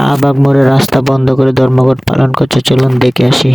শাহবাগ মোড়ে রাস্তা বন্ধ করে ধর্মঘট পালন করছে। চলুন দেখে আসি।